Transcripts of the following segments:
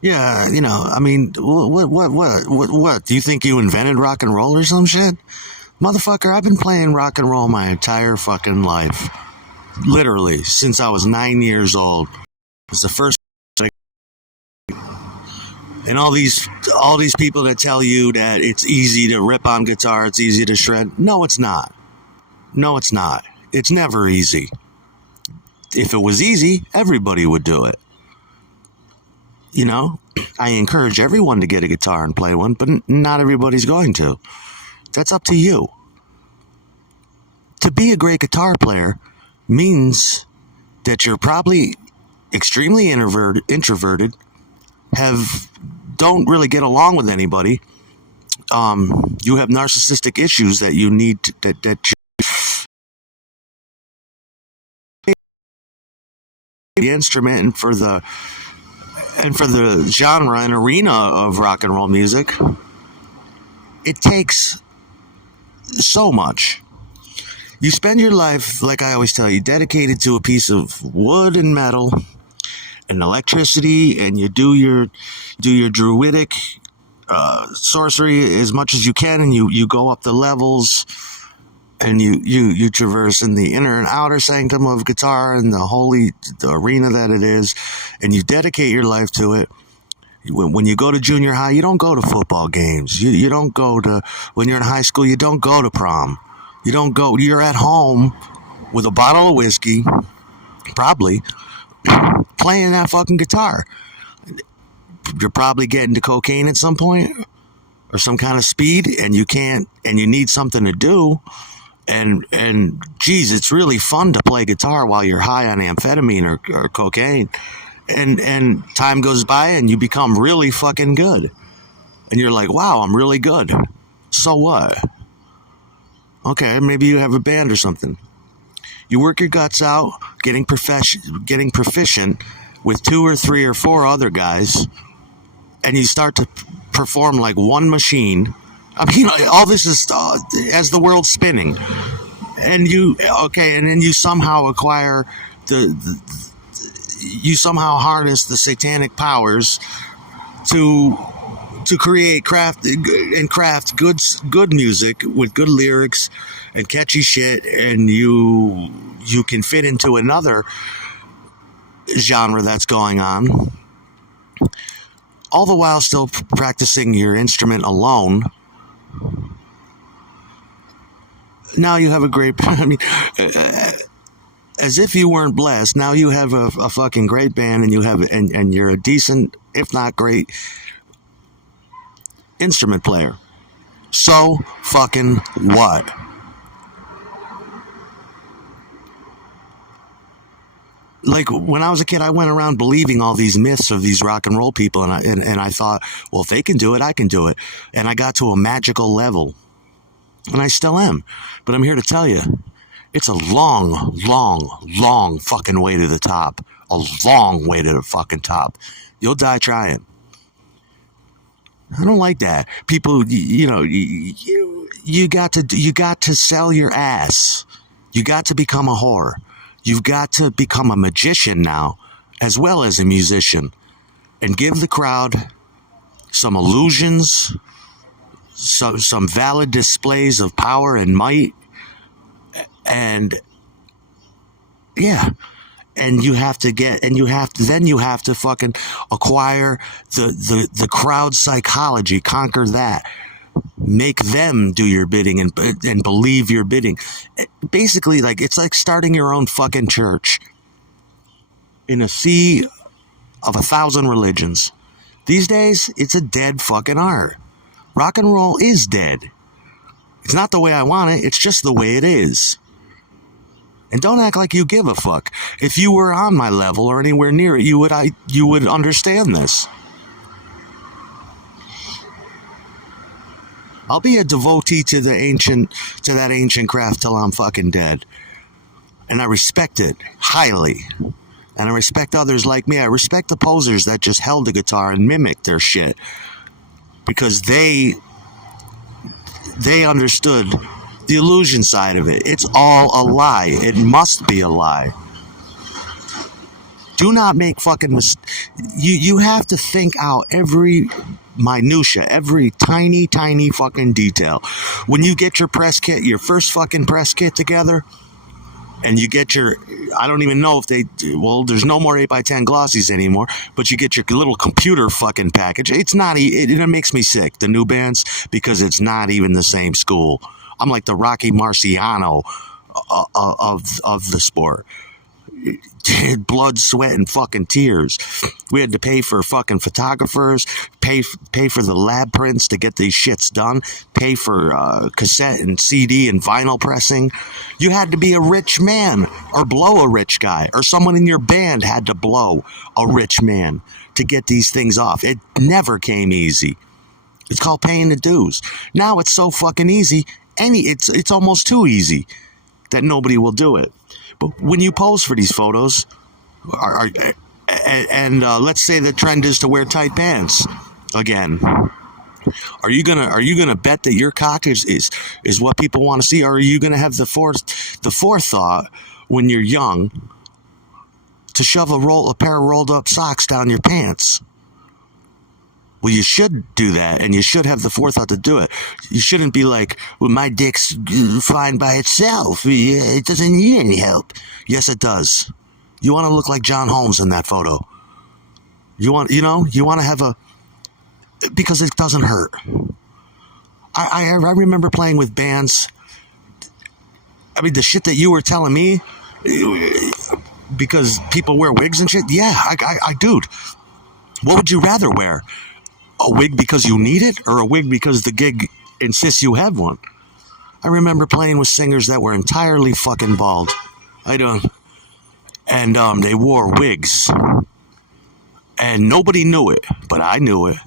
Yeah, I mean, what? Do you think you invented rock and roll or some shit? Motherfucker, I've been playing rock and roll my entire fucking life. Literally, since I was 9 years old. It's the first. And all these people that tell you that it's easy to rip on guitar, it's easy to shred. No, it's not. No, it's not. It's never easy. If it was easy, everybody would do it. You know, I encourage everyone to get a guitar and play one, but not everybody's going to. That's up to you. To be a great guitar player means that you're probably extremely introverted, have don't really get along with anybody. You have narcissistic issues that you need that the instrument and for the genre and arena of rock and roll music. It takes so much. You spend your life, like I always tell you, dedicated to a piece of wood and metal and electricity, and you do your druidic sorcery as much as you can, and you go up the levels, and you traverse in the inner and outer sanctum of guitar and the arena that it is, and you dedicate your life to it. When you go to junior high, you don't go to football games. You don't go to, when you're in high school, you don't go to prom. You don't go, you're at home with a bottle of whiskey, probably, playing that fucking guitar. You're probably getting to cocaine at some point or some kind of speed, and you need something to do. And geez, it's really fun to play guitar while you're high on amphetamine or cocaine. And time goes by and you become really fucking good. And you're like, wow, I'm really good. So what? Okay, maybe you have a band or something. You work your guts out, getting proficient with two or three or four other guys, and you start to perform like one machine. I mean, all this is as the world's spinning, and then you somehow acquire you somehow harness the satanic powers to create craft good music with good lyrics and catchy shit, and you can fit into another genre that's going on, all the while still practicing your instrument alone. Now you have a great, I mean, as if you weren't blessed, now you have a fucking great band, and you're a decent, if not great, instrument player. So fucking what? Like when I was a kid, I went around believing all these myths of these rock and roll people, and I thought, well, if they can do it, I can do it. And I got to a magical level, and I still am. But I'm here to tell you, it's a long, long, long fucking way to the top. A long way to the fucking top. You'll die trying. I don't like that. People, you got to sell your ass. You got to become a whore. You've got to become a magician now, as well as a musician, and give the crowd some illusions, some valid displays of power and might, and yeah. And you have to fucking acquire the crowd psychology, conquer that, make them do your bidding and believe your bidding. Basically, like, it's like starting your own fucking church in a sea of 1,000 religions. These days, it's a dead fucking art. Rock and roll is dead. It's not the way I want it, it's just the way it is. And don't act like you give a fuck. If you were on my level or anywhere near it, you would understand this. I'll be a devotee to that ancient craft till I'm fucking dead. And I respect it highly. And I respect others like me. I respect the posers that just held a guitar and mimicked their shit. Because they understood the illusion side of it. It's all a lie. It must be a lie. Do not make fucking you have to think out every minutia, every tiny fucking detail. When you get your press kit, your first fucking press kit together, and you get your, I don't even know if there's no more 8x10 glossies anymore, but you get your little computer fucking package. It's not, it makes me sick, the new bands, because it's not even the same school. I'm like the Rocky Marciano of the sport. Blood, sweat, and fucking tears. We had to pay for fucking photographers, pay for the lab prints to get these shits done, pay for cassette and CD and vinyl pressing. You had to be a rich man or blow a rich guy, or someone in your band had to blow a rich man to get these things off. It never came easy. It's called paying the dues. Now it's so fucking easy. It's almost too easy that nobody will do it. But when you pose for these photos, let's say the trend is to wear tight pants again, are you gonna bet that your cock is what people want to see, or are you gonna have the forethought when you're young to shove a pair of rolled up socks down your pants? Well, you should do that, and you should have the forethought to do it. You shouldn't be like, well, my dick's fine by itself. It doesn't need any help. Yes, it does. You want to look like John Holmes in that photo. You want to have because it doesn't hurt. I remember playing with bands. I mean, the shit that you were telling me, because people wear wigs and shit. Yeah, dude, what would you rather wear? A wig because you need it, or a wig because the gig insists you have one? I remember playing with singers that were entirely fucking bald. And they wore wigs. And nobody knew it, but I knew it.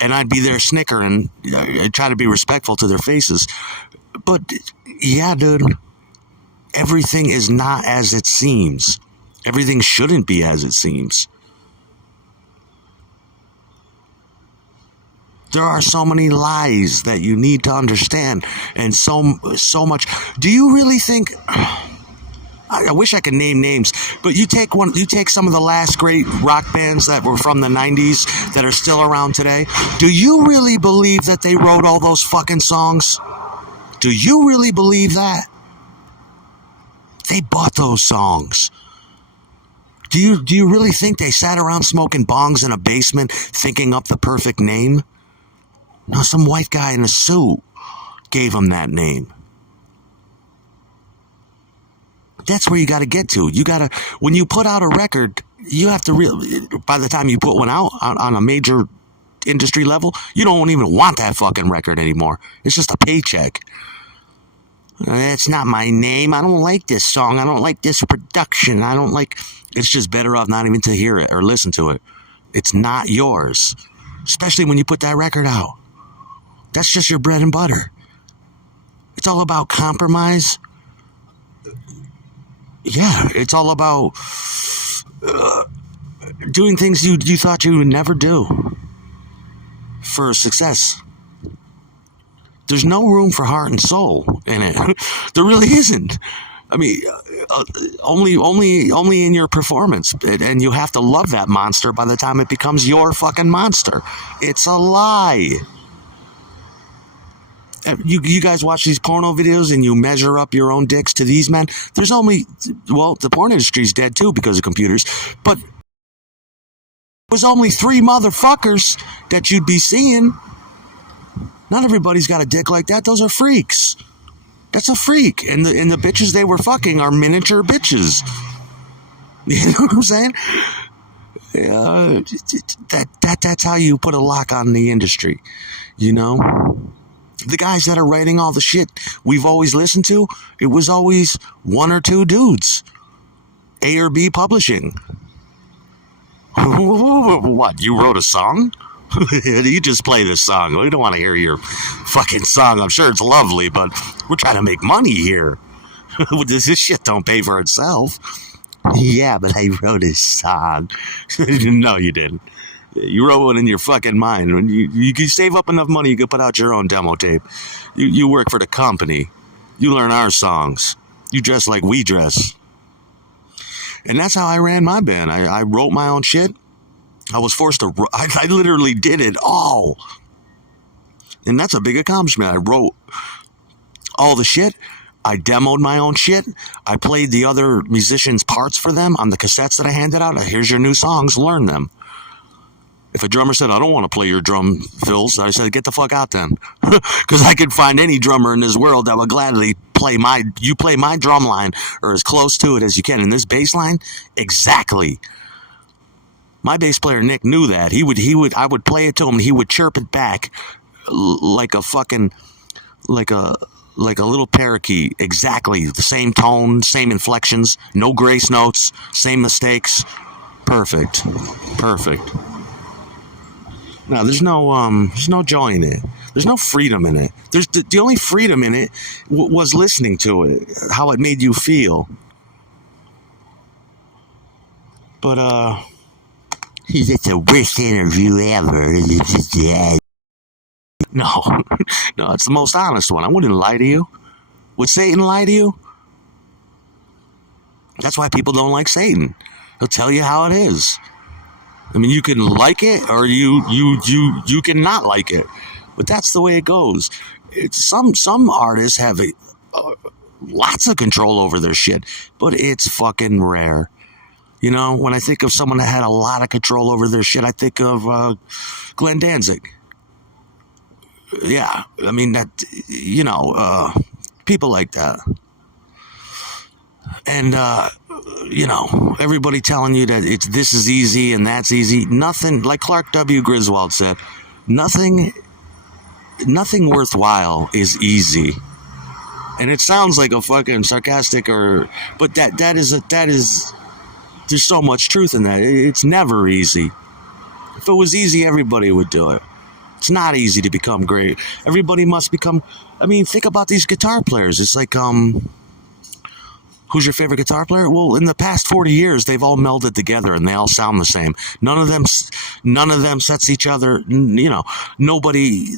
And I'd be there snickering. I'd try to be respectful to their faces. But, yeah, dude, everything is not as it seems. Everything shouldn't be as it seems. There are so many lies that you need to understand, and so much. Do you really think? I wish I could name names, but you take some of the last great rock bands that were from the 90s that are still around today. Do you really believe that they wrote all those fucking songs? Do you really believe that? They bought those songs. Do you really think they sat around smoking bongs in a basement thinking up the perfect name? No, some white guy in a suit gave him that name. That's where you got to get to. When you put out a record, you have to by the time you put one out on a major industry level, you don't even want that fucking record anymore. It's just a paycheck. It's not my name. I don't like this song. I don't like this production. It's just better off not even to hear it or listen to it. It's not yours. Especially when you put that record out. That's just your bread and butter. It's all about compromise. Yeah, it's all about doing things you thought you would never do for success. There's no room for heart and soul in it. There really isn't. I mean, only in your performance, and you have to love that monster by the time it becomes your fucking monster. It's a lie. You guys watch these porno videos and you measure up your own dicks to these men. The porn industry's dead too because of computers, but there's only 3 motherfuckers that you'd be seeing. Not everybody's got a dick like that. Those are freaks. That's a freak. And the bitches they were fucking are miniature bitches. You know what I'm saying? That's how you put a lock on the industry, you know? The guys that are writing all the shit we've always listened to, it was always 1 or 2 dudes. A or B Publishing. What, you wrote a song? You just play this song. We don't want to hear your fucking song. I'm sure it's lovely, but we're trying to make money here. This shit don't pay for itself. Yeah, but I wrote a song. No, you didn't. You wrote one in your fucking mind. When you can save up enough money, you can put out your own demo tape. You work for the company. You learn our songs. You dress like we dress. And that's how I ran my band. I wrote my own shit. I was forced to, I literally did it all. And that's a big accomplishment. I wrote all the shit. I demoed my own shit. I played the other musicians' parts for them on the cassettes that I handed out. Here's your new songs, learn them. If a drummer said, I don't want to play your drum fills, I said, get the fuck out then. Because I could find any drummer in this world that would gladly play my drum line, or as close to it as you can. In this bass line, exactly. My bass player, Nick, knew that. I would play it to him, and he would chirp it back like a fucking, like a little parakeet. Exactly. The same tone, same inflections, no grace notes, same mistakes. Perfect. No, there's no joy in it. There's no freedom in it. There's the only freedom in it was listening to it, how it made you feel. But it's the worst interview ever. No, it's the most honest one. I wouldn't lie to you. Would Satan lie to you? That's why people don't like Satan. He'll tell you how it is. I mean, you can like it, or you can not like it, but that's the way it goes. Some artists have lots of control over their shit, but it's fucking rare. You know, when I think of someone that had a lot of control over their shit, I think of Glenn Danzig. Yeah, I mean that. People like that. And, everybody telling you that this is easy and that's easy. Nothing, like Clark W. Griswold said, nothing worthwhile is easy. And it sounds like a fucking sarcastic but that is, there's so much truth in that. It's never easy. If it was easy, everybody would do it. It's not easy to become great. Everybody must become, think about these guitar players. It's like, who's your favorite guitar player? Well, in the past 40 years, they've all melded together and they all sound the same. None of them sets each other, nobody,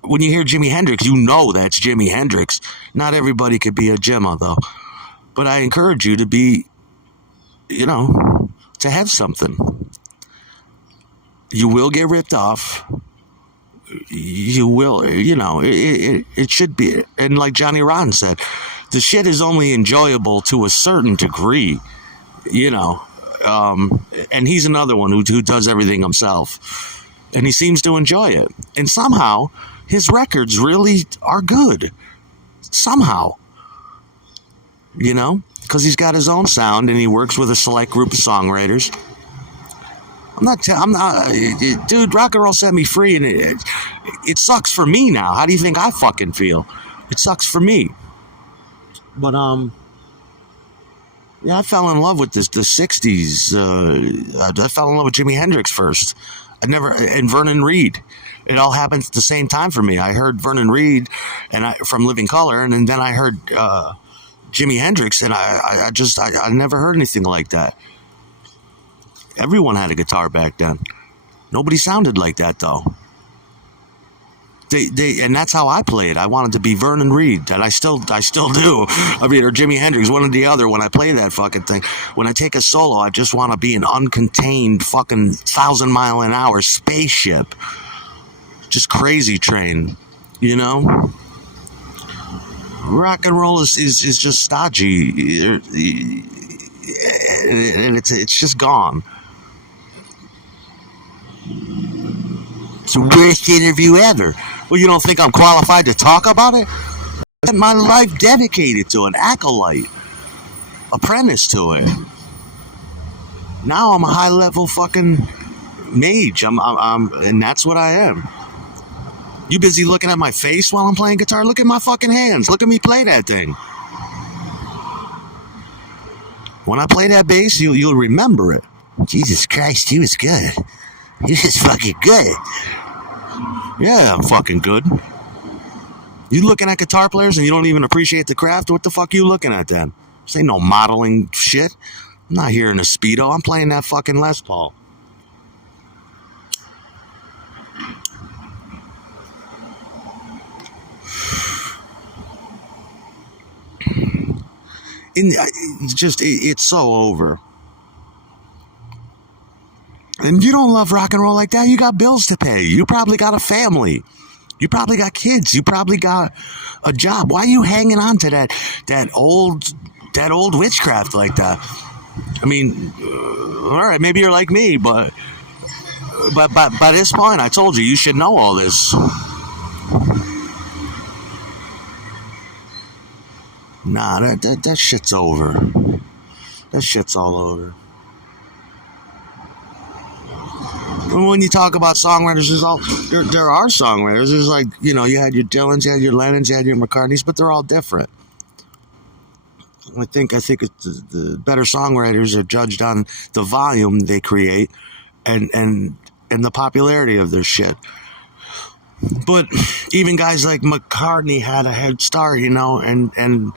when you hear Jimi Hendrix, that's Jimi Hendrix. Not everybody could be a Jimma, though. But I encourage you to be, to have something. You will get ripped off. You will, it should be. And like Johnny Rotten said, the shit is only enjoyable to a certain degree, and he's another one who does everything himself, and he seems to enjoy it. And somehow his records really are good. Somehow, because he's got his own sound and he works with a select group of songwriters. I'm not, dude, rock and roll set me free, and it sucks for me now. How do you think I fucking feel? It sucks for me. But, I fell in love with the 60s. I fell in love with Jimi Hendrix first. And Vernon Reid. It all happened at the same time for me. I heard Vernon Reid from Living Colour, and then I heard Jimi Hendrix, and I never heard anything like that. Everyone had a guitar back then. Nobody sounded like that, though. And that's how I played. I wanted to be Vernon Reid, and I still do. Or Jimi Hendrix, one or the other. When I play that fucking thing, when I take a solo, I just want to be an uncontained fucking 1,000-mile-an-hour spaceship, just crazy train, Rock and roll is just stodgy, and it's just gone. It's the worst interview ever. Well, you don't think I'm qualified to talk about it? I had my life dedicated to an acolyte, apprentice to it. Now I'm a high-level fucking mage. And that's what I am. You busy looking at my face while I'm playing guitar? Look at my fucking hands. Look at me play that thing. When I play that bass, you'll remember it. Jesus Christ, he was good. He was fucking good. Yeah, I'm fucking good. You looking at guitar players and you don't even appreciate the craft? What the fuck you looking at then? This ain't no modeling shit. I'm not here in a Speedo. I'm playing that fucking Les Paul. It's so over. And you don't love rock and roll like that. You got bills to pay. You probably got a family. You probably got kids. You probably got a job. Why are you hanging on to that old witchcraft like that? I mean, all right, maybe you're like me, but by this point, I told you should know all this. Nah, that shit's over. That shit's all over. When you talk about songwriters, there are songwriters. There's like, you had your Dylans, you had your Lennons, you had your McCartneys, but they're all different. I think it's the better songwriters are judged on the volume they create and the popularity of their shit. But even guys like McCartney had a head start, and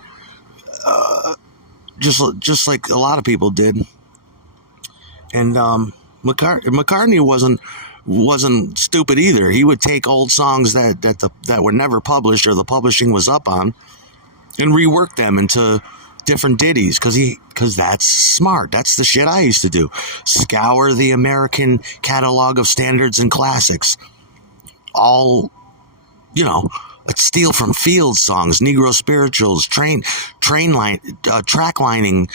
just like a lot of people did. And McCartney wasn't stupid either. He would take old songs that were never published or the publishing was up on, and rework them into different ditties because that's smart. That's the shit I used to do. Scour the American catalog of standards and classics. All, steal from Fields songs, Negro spirituals, train track lining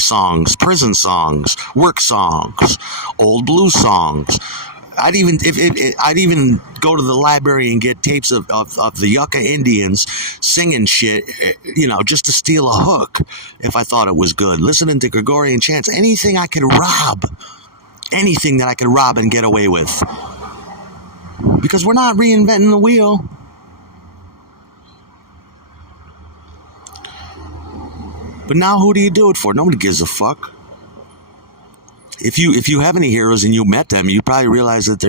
songs, prison songs, work songs, old blues songs. I'd even go to the library and get tapes of the Yucca Indians singing shit, just to steal a hook if I thought it was good. Listening to Gregorian chants, anything I could rob, anything that I could rob and get away with. Because we're not reinventing the wheel. But now who do you do it for? Nobody gives a fuck. If you have any heroes and you met them, you probably realize that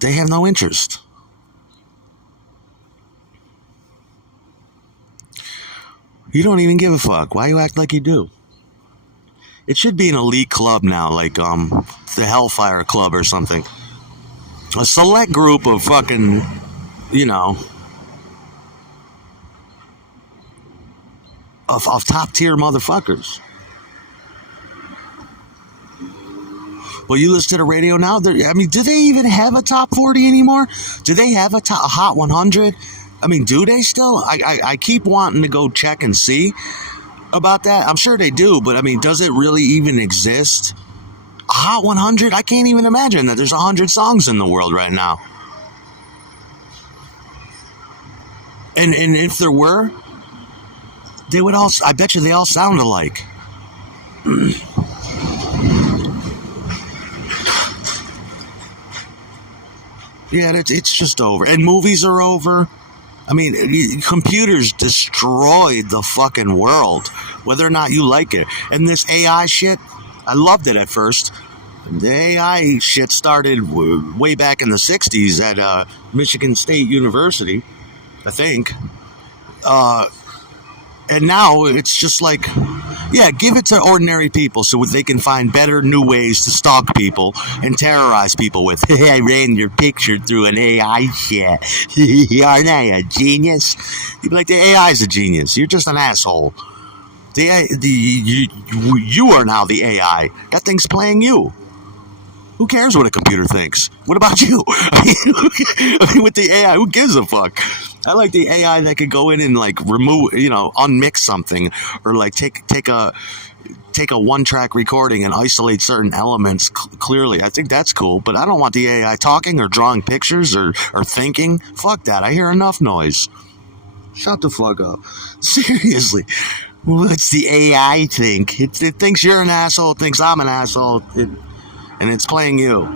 they have no interest. You don't even give a fuck. Why you act like you do? It should be an elite club now, like the Hellfire Club or something. A select group of fucking, of top tier motherfuckers. Well, you listen to the radio now. Do they even have a top 40 anymore? Do they have a Hot 100? Do they still? I keep wanting to go check and see about that. I'm sure they do, but does it really even exist? A Hot 100? I can't even imagine that there's 100 songs in the world right now. And if there were, they would all. I bet you they all sound alike. Yeah, it's just over. And movies are over. Computers destroyed the fucking world, whether or not you like it. And this AI shit, I loved it at first. The AI shit started way back in the 60s at Michigan State University, I think. And now it's just like, yeah, give it to ordinary people so they can find better new ways to stalk people and terrorize people with. I ran your picture through an AI shit. Aren't I a genius? You'd be like, the AI is a genius. You're just an asshole. You are now the AI. That thing's playing you. Who cares what a computer thinks? What about you? With the AI, who gives a fuck? I like the AI that could go in and like remove, unmix something, or like take a one-track recording and isolate certain elements clearly. I think that's cool, but I don't want the AI talking or drawing pictures or thinking. Fuck that. I hear enough noise. Shut the fuck up. Seriously. What's the AI think? It thinks you're an asshole, it thinks I'm an asshole, and it's playing you.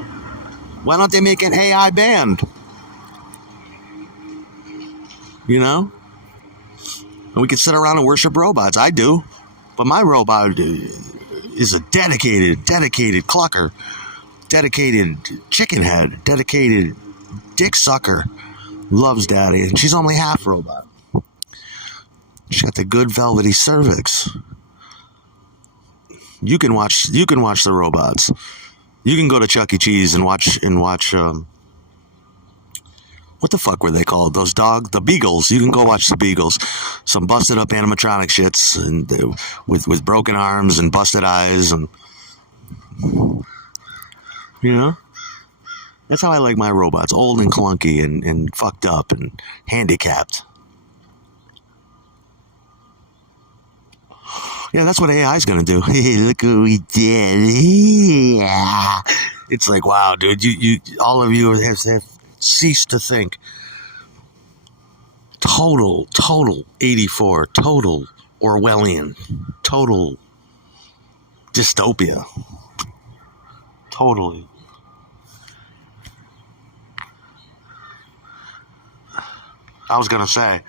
Why don't they make an AI band? And we could sit around and worship robots. I do. But my robot is a dedicated clucker, dedicated chicken head, dedicated dick sucker. Loves daddy. And she's only half robot. She's got the good velvety cervix. You can watch the robots. You can go to Chuck E. Cheese and watch what the fuck were they called? Those the Beagles. You can go watch the Beagles. Some busted up animatronic shits and with broken arms and busted eyes and that's how I like my robots. Old and clunky and fucked up and handicapped. Yeah, that's what AI is gonna do. Hey, look what we did. Yeah. It's like, wow, dude, you all of you have ceased to think. Total 84, total Orwellian, total dystopia. Totally. I was gonna say,